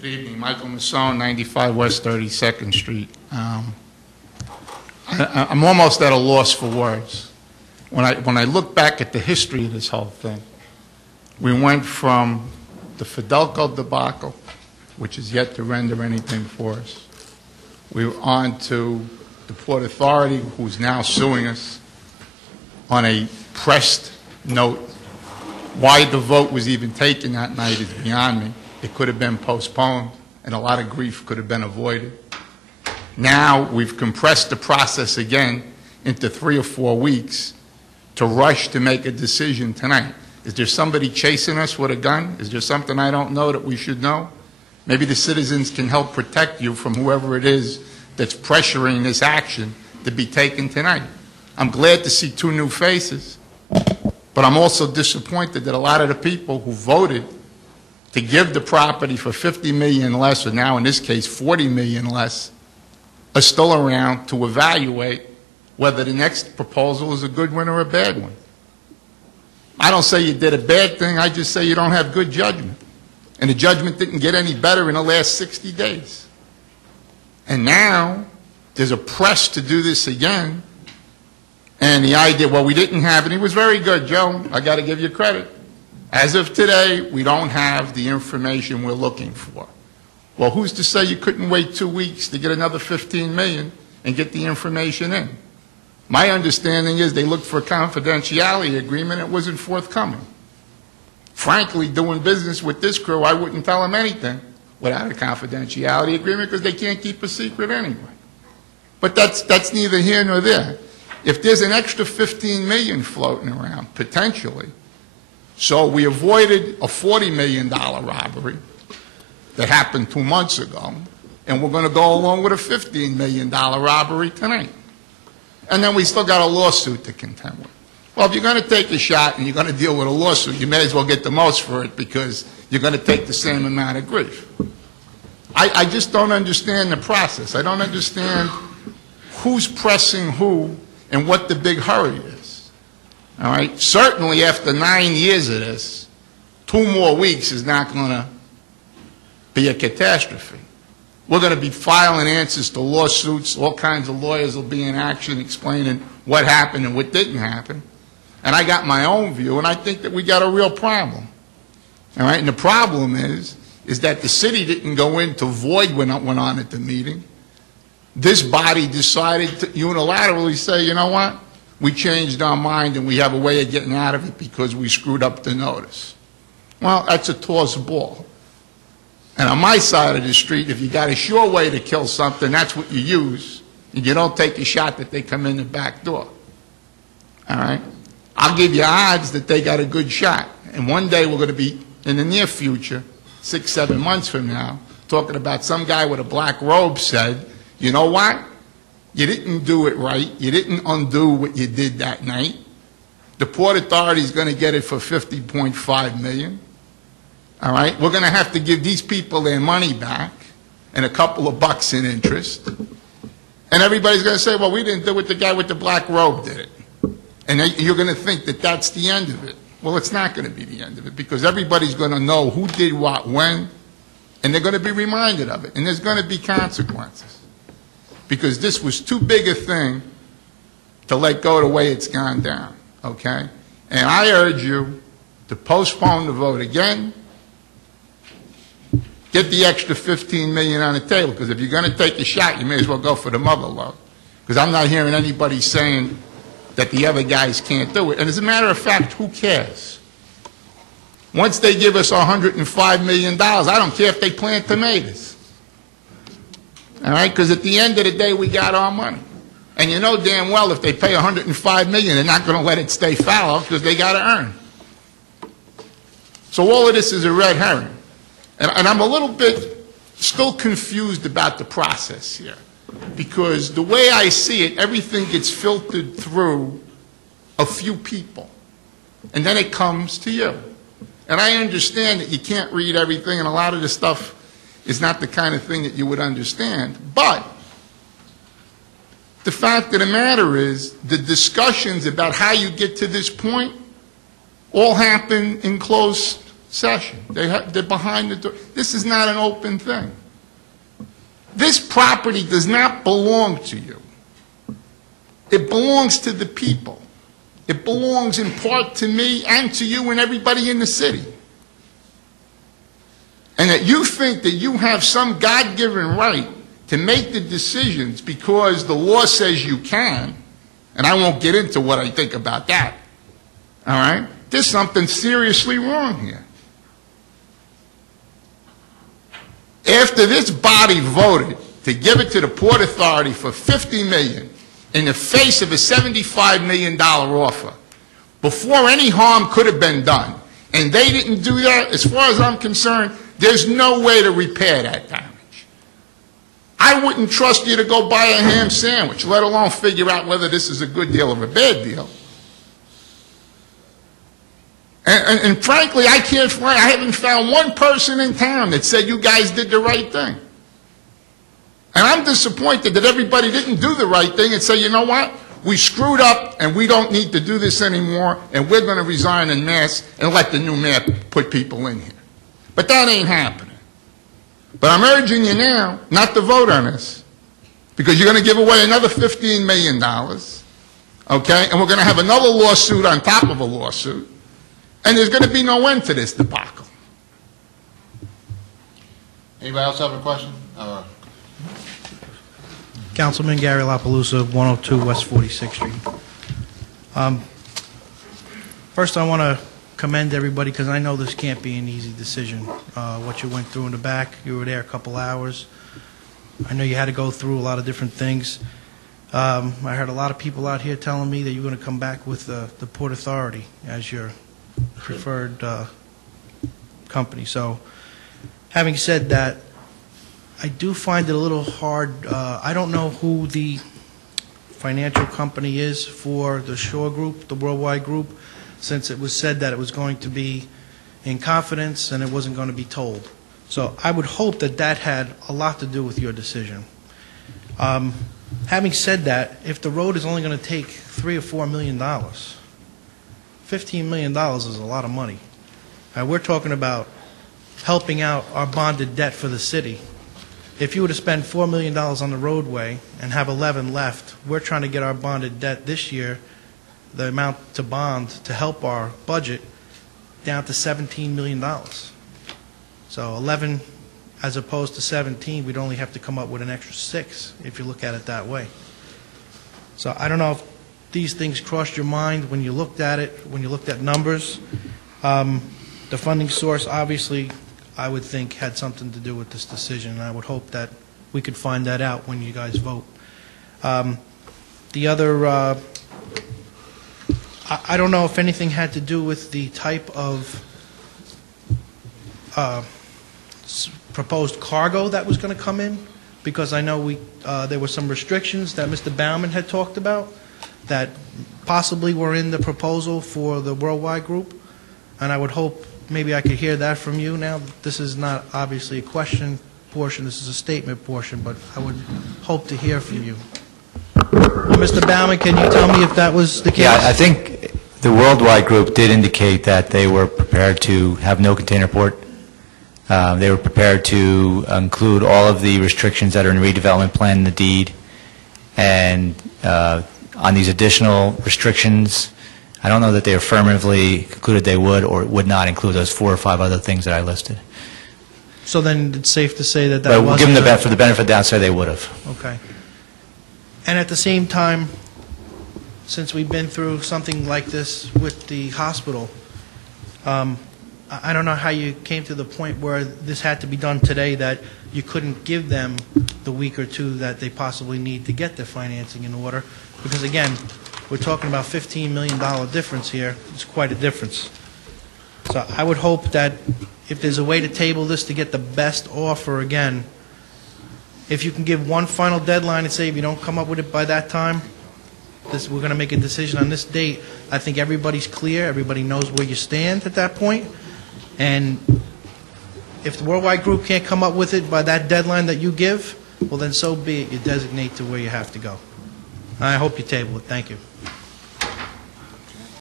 Good evening, Michael Massone, 95 West 32nd Street. I'm almost at a loss for words. When I look back at the history of this whole thing, we went from the Fidelco debacle, which is yet to render anything for us. We were on to the Port Authority, who's now suing us on a pressed note. Why the vote was even taken that night is beyond me. It could have been postponed, and a lot of grief could have been avoided. Now we've compressed the process again into 3 or 4 weeks to rush to make a decision tonight. Is there somebody chasing us with a gun? Is there something I don't know that we should know? Maybe the citizens can help protect you from whoever it is that's pressuring this action to be taken tonight. I'm glad to see 2 new faces, but I'm also disappointed that a lot of the people who voted to give the property for $50 million less, or now in this case $40 million less, are still around to evaluate whether the next proposal is a good one or a bad one. I don't say you did a bad thing, I just say you don't have good judgment. And the judgment didn't get any better in the last 60 days. And now there's a press to do this again. And the idea, well, we didn't have it. He was very good, Joe. I got to give you credit. As of today, we don't have the information we're looking for. Well, who's to say you couldn't wait 2 weeks to get another $15 million and get the information in? My understanding is they looked for a confidentiality agreement. It wasn't forthcoming. Frankly, doing business with this crew, I wouldn't tell them anything without a confidentiality agreement because they can't keep a secret anyway. But that's neither here nor there. If there's an extra $15 million floating around, potentially, so we avoided a $40 million robbery that happened 2 months ago, and we're going to go along with a $15 million robbery tonight. And then we still got a lawsuit to contend with. Well, if you're going to take a shot and you're going to deal with a lawsuit, you may as well get the most for it because you're going to take the same amount of grief. I just don't understand the process. I don't understand who's pressing who and what the big hurry is. All right? Certainly after 9 years of this, 2 more weeks is not going to be a catastrophe. We're going to be filing answers to lawsuits. All kinds of lawyers will be in action explaining what happened and what didn't happen. And I got my own view, and I think that we got a real problem. All right? And the problem is that the city didn't go in to void what went on at the meeting. This body decided to unilaterally say, you know what? We changed our mind and we have a way of getting out of it because we screwed up the notice. Well, that's a tossed ball. And on my side of the street, if you got a sure way to kill something, that's what you use. And you don't take a shot that they come in the back door. All right? I'll give you odds that they got a good shot. And one day we're going to be, in the near future, 6, 7 months from now, talking about some guy with a black robe said, you know what? You didn't do it right. You didn't undo what you did that night. The Port Authority is going to get it for $50.5 million. All right? We're going to have to give these people their money back and a couple of bucks in interest. And everybody's going to say, well, we didn't do it. The guy with the black robe did it. And you're going to think that that's the end of it. Well, it's not going to be the end of it because everybody's going to know who did what when, and they're going to be reminded of it. And there's going to be consequences because this was too big a thing to let go the way it's gone down, okay? And I urge you to postpone the vote again, get the extra $15 million on the table because if you're going to take a shot, you may as well go for the mother load because I'm not hearing anybody saying that the other guys can't do it. And as a matter of fact, who cares? Once they give us $105 million, I don't care if they plant tomatoes. All right? Because at the end of the day, we got our money. And you know damn well if they pay $105 million, they're not going to let it stay fallow because they got to earn. So all of this is a red herring. And I'm a little bit still confused about the process here. Because the way I see it, everything gets filtered through a few people. And then it comes to you. And I understand that you can't read everything, and a lot of the stuff is not the kind of thing that you would understand. But the fact of the matter is the discussions about how you get to this point all happen in closed session. They're behind the door. This is not an open thing. This property does not belong to you. It belongs to the people. It belongs in part to me and to you and everybody in the city. And that you think that you have some God-given right to make the decisions because the law says you can, and I won't get into what I think about that, all right? There's something seriously wrong here. After this body voted to give it to the Port Authority for $50 million in the face of a $75 million offer, before any harm could have been done, and they didn't do that, as far as I'm concerned, there's no way to repair that damage. I wouldn't trust you to go buy a ham sandwich, let alone figure out whether this is a good deal or a bad deal. And frankly, I haven't found one person in town that said you guys did the right thing. And I'm disappointed that everybody didn't do the right thing and say, you know what, we screwed up and we don't need to do this anymore and we're going to resign en masse and let the new mayor put people in here. But that ain't happening. But I'm urging you now not to vote on this because you're going to give away another $15 million, okay, and we're going to have another lawsuit on top of a lawsuit, and there's going to be no end to this debacle. Anybody else have a question? Councilman Gary LaPelusa, 102 West 46th Street. First, I want to commend everybody because I know this can't be an easy decision. What you went through in the back, you were there a couple hours. I know you had to go through a lot of different things. I heard a lot of people out here telling me that you're going to come back with the Port Authority as your preferred company. So, having said that, I do find it a little hard. I don't know who the financial company is for the Shore Group, the Worldwide Group, since it was said that it was going to be in confidence and it wasn't going to be told. So I would hope that that had a lot to do with your decision. Having said that, if the road is only going to take $3 or $4 million, $15 million is a lot of money. We're talking about helping out our bonded debt for the city. If you were to spend $4 million on the roadway and have 11 left, we're trying to get our bonded debt this year, the amount to bond to help our budget, down to $17 million. So 11 as opposed to 17, we'd only have to come up with an extra 6 if you look at it that way. So I don't know if these things crossed your mind when you looked at it, when you looked at numbers. The funding source, obviously, I would think had something to do with this decision, and I would hope that we could find that out when you guys vote. The other, I don't know if anything had to do with the type of proposed cargo that was going to come in, because I know there were some restrictions that Mr. Baumann had talked about that possibly were in the proposal for the Worldwide Group, and I would hope maybe I could hear that from you now. This is not obviously a question portion, this is a statement portion, but I would hope to hear from you. Mr. Baumann, can you tell me if that was the case? Yeah, I think the Worldwide Group did indicate that they were prepared to have no container port. They were prepared to include all of the restrictions that are in the redevelopment plan in the deed. And on these additional restrictions, I don't know that they affirmatively concluded they would or would not include those 4 or 5 other things that I listed. So then it's safe to say that But wasn't... given the for the benefit downside, they would have. Okay. And at the same time, since we've been through something like this with the hospital, I don't know how you came to the point where this had to be done today, that you couldn't give them the week or 2 that they possibly need to get their financing in order, because again, we're talking about $15 million difference here. It's quite a difference. So I would hope that if there's a way to table this to get the best offer again, if you can give one final deadline and say if you don't come up with it by that time, we're going to make a decision on this date, I think everybody's clear, everybody knows where you stand at that point. And if the Worldwide Group can't come up with it by that deadline that you give, well then so be it, you designate to where you have to go. I hope you table it. Thank you.